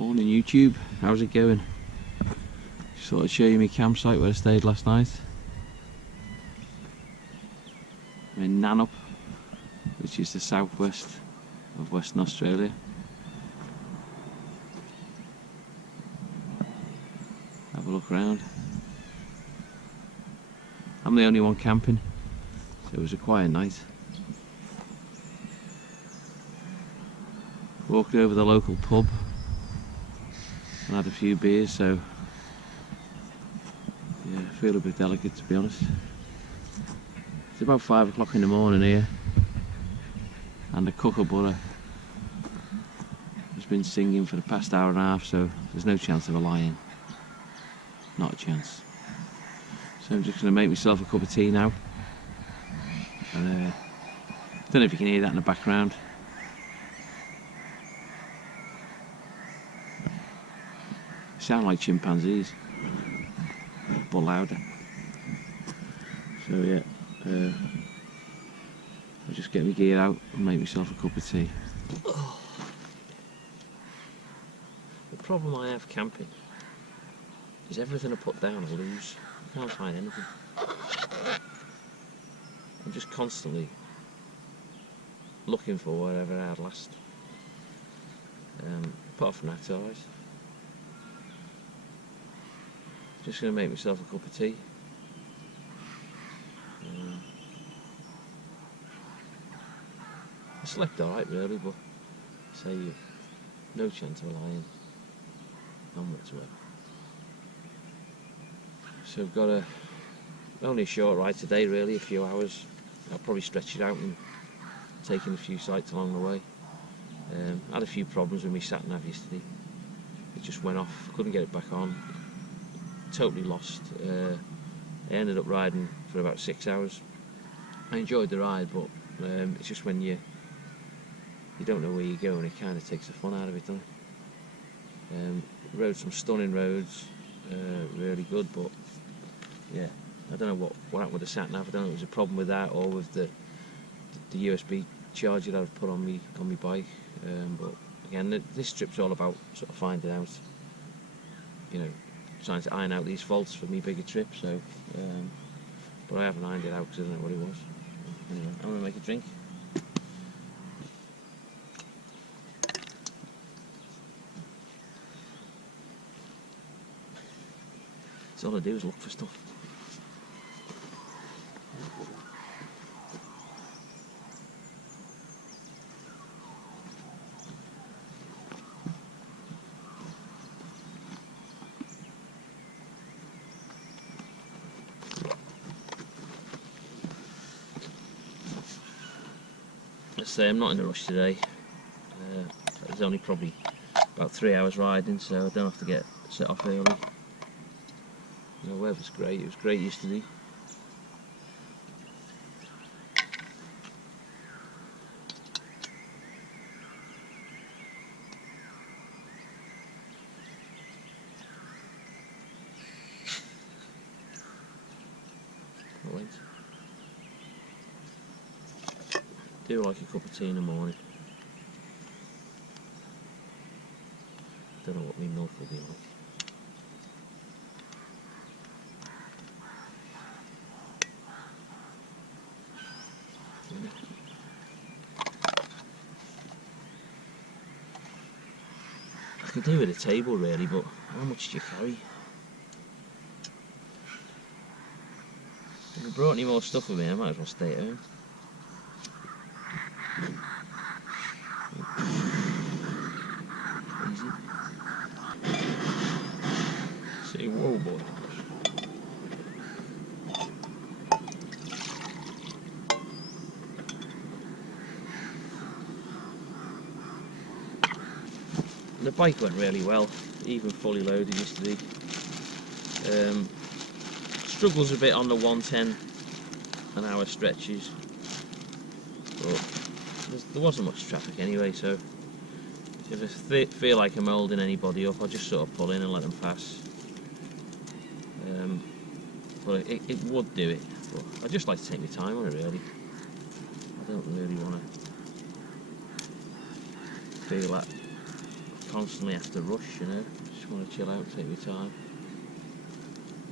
Morning YouTube, how's it going? Just thought I'd show you my campsite where I stayed last night. I'm in Nannup, which is the southwest of Western Australia. Have a look around. I'm the only one camping, so it was a quiet night. Walked over the local pub and had a few beers, so yeah, I feel a bit delicate to be honest. It's about 5 o'clock in the morning here, and the kookaburra has been singing for the past hour and a half, so there's no chance of a lion. Not a chance. So I'm just going to make myself a cup of tea now. And don't know if you can hear that in the background. They sound like chimpanzees, but louder. So yeah, I'll just get my gear out and make myself a cup of tea. The problem I have camping is everything I put down I lose. I can't find anything. I'm just constantly looking for whatever I had last. Apart from that, always. Just going to make myself a cup of tea. I slept alright really, but say you've no chance of a lion onwards way. So I've got only a short ride today really, a few hours. I'll probably stretch it out and take in a few sights along the way. Had a few problems with my sat-nav yesterday. It just went off, couldn't get it back on. Totally lost. I ended up riding for about 6 hours. I enjoyed the ride, but it's just when you don't know where you're going, it kind of takes the fun out of it, doesn't it? Rode some stunning roads, really good, but yeah, I don't know what happened with the sat nav. I don't know if it was a problem with that or with the USB charger that I've put on me bike. But again, this trip's all about sort of finding out, you know, trying to iron out these faults for me bigger trip. So, but I haven't ironed it out because I don't know what it was. Anyway, I'm gonna make a drink. So all I do is look for stuff. Let's say I'm not in a rush today. There's only probably about 3 hours riding, so I don't have to get set off early. The weather's great, it was great yesterday. Do like a cup of tea in the morning. Don't know what my milk will be like. I could do with a table really, but how much do you carry? If I brought any more stuff with me, I might as well stay at home. Easy. See, whoa boy. The bike went really well, even fully loaded yesterday. Struggles a bit on the 110 an hour stretches, but there wasn't much traffic anyway, so if I feel like I'm holding anybody up, I'll just sort of pull in and let them pass. But it would do it, but I just like to take my time on it really. I don't really want to feel that constantly have to rush, you know. Just want to chill out, take my time.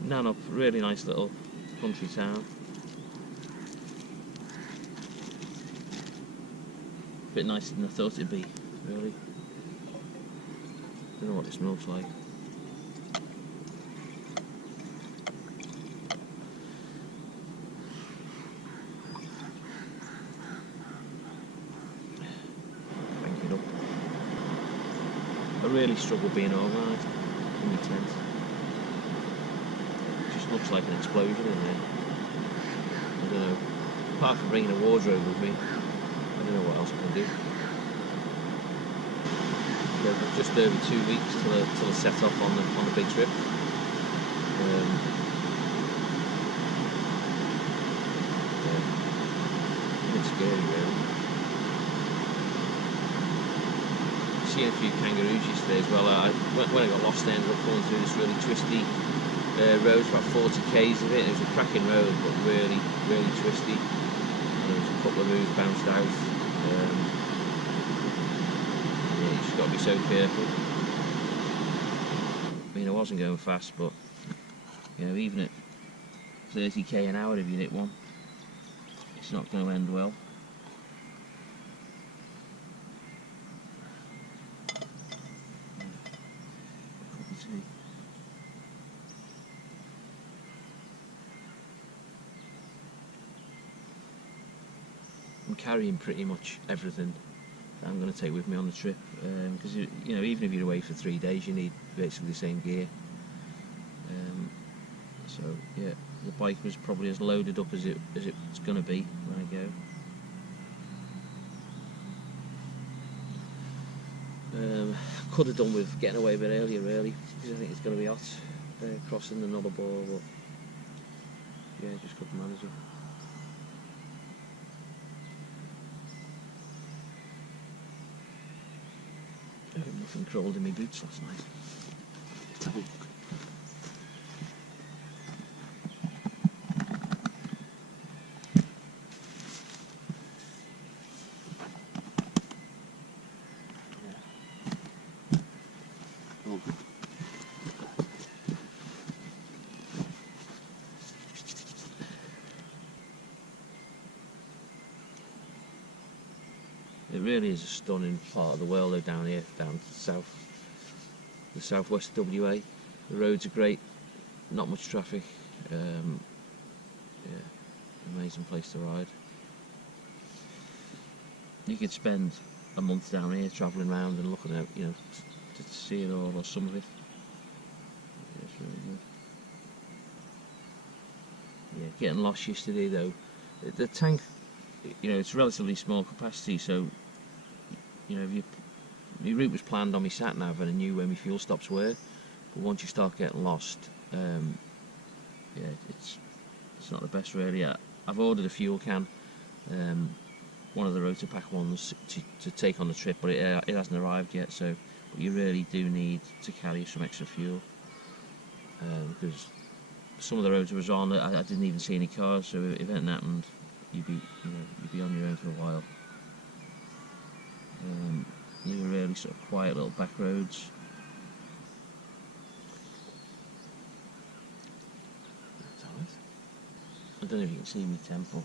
Nannup, really nice little country town. A bit nicer than I thought it'd be, really. Don't know what it smells like. Crank it up. I really struggle being organised in my tent. It just looks like an explosion in there. I don't know. Apart from bringing a wardrobe with me, I don't know what else I can do. Yeah, just over 2 weeks till I set off on the big trip. Yeah, a bit scary, really. Seeing a few kangaroos yesterday as well. When I got lost, I ended up going through this really twisty road, about 40 k's of it. It was a cracking road, but really, really twisty. And there was a couple of roofs bounced out. Yeah, you just got to be so careful. I mean, I wasn't going fast, but you know, even at 30k an hour, if you hit one, it's not going to end well. I'm carrying pretty much everything that I'm going to take with me on the trip, because you know, even if you're away for 3 days, you need basically the same gear. So yeah, the bike was probably as loaded up as it's going to be when I go. Could have done with getting away a bit earlier, really, because I think it's going to be hot crossing the Nullarbor, but yeah, just couldn't manage it. I hope nothing crawled in my boots last night. Let's have a look. It really is a stunning part of the world, though, down here, down to the southwest WA. The roads are great, not much traffic. Yeah, amazing place to ride. You could spend a month down here travelling around and looking at, you know, to see it all, or some of it. Yeah, it's really good. Yeah, getting lost yesterday though. The tank, you know, it's relatively small capacity, so you know, my route was planned on my sat nav and I knew where my fuel stops were. But once you start getting lost, yeah, it's not the best really. I've ordered a fuel can, one of the Rotopack ones to take on the trip, but it hasn't arrived yet. So, but you really do need to carry some extra fuel, because some of the roads I was on, I didn't even see any cars. So if anything happened, you'd be on your own for a while. They were really sort of quiet little back roads. I don't know if you can see my temple.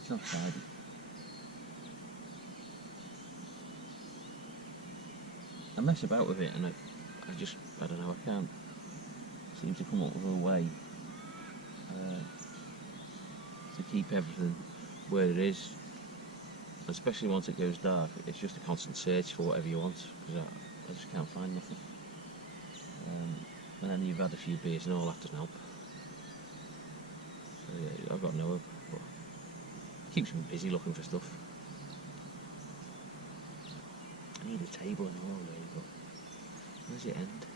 It's not tidy. I mess about with it and I don't know, I can't seem to come up with a way to keep everything where it is. Especially once it goes dark, it's just a constant search for whatever you want, because I just can't find nothing. And then you've had a few beers and all that doesn't help. So yeah, I've got no hope, but it keeps me busy looking for stuff. I need a table and all really, but where's it end?